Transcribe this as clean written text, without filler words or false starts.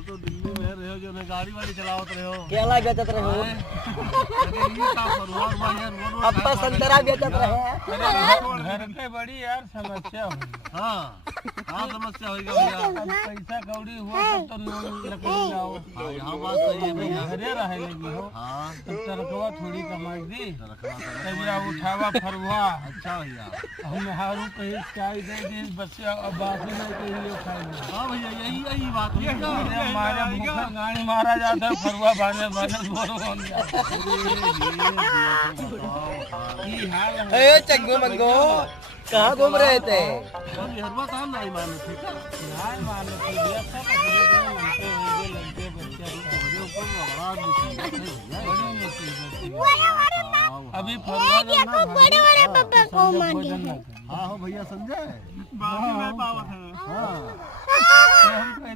तू तो दिल्ली में रहे हो जो ने गाड़ी वाड़ी चलावत रहे हो केला बेचत रहे हो अरे ये का फरवार बा यार रोड अब तो संतरा बेचत रहे घर में बड़ी यार समस्या हुई। हां हां समस्या होएगा भैया अब पैसा कौड़ी हुआ तब तो लोन लकड़ी लाओ। हां यहां बात सही है भैया घरे रहे लगी हो हां तब तरकवा थोड़ी कमाई दी रखवा तबिया उठावा फरवा अच्छा भैया हम हारू कहीं चाय दे दी बच्चा अब बाकी में कहीं खाएंगे। हां भैया यही बात हुई क्या हमारे भूखा गाड़ी मारा जाता है फरवा भाने भाने बोलो बन जाता ए चंगू मंगो कहाँ घूम रहे थे हरवा काम नहीं माने थे क्या नहीं माने थे ये सब अपने लड़के बच्चे मेरे ऊपर बड़ा मुसीबत है बड़ी मुसीबत अभी फरवा जो ना बड़े बड़े पप्पा को मार हाँ हो भैया समझे बाकी में पावत है हाँ हम कहते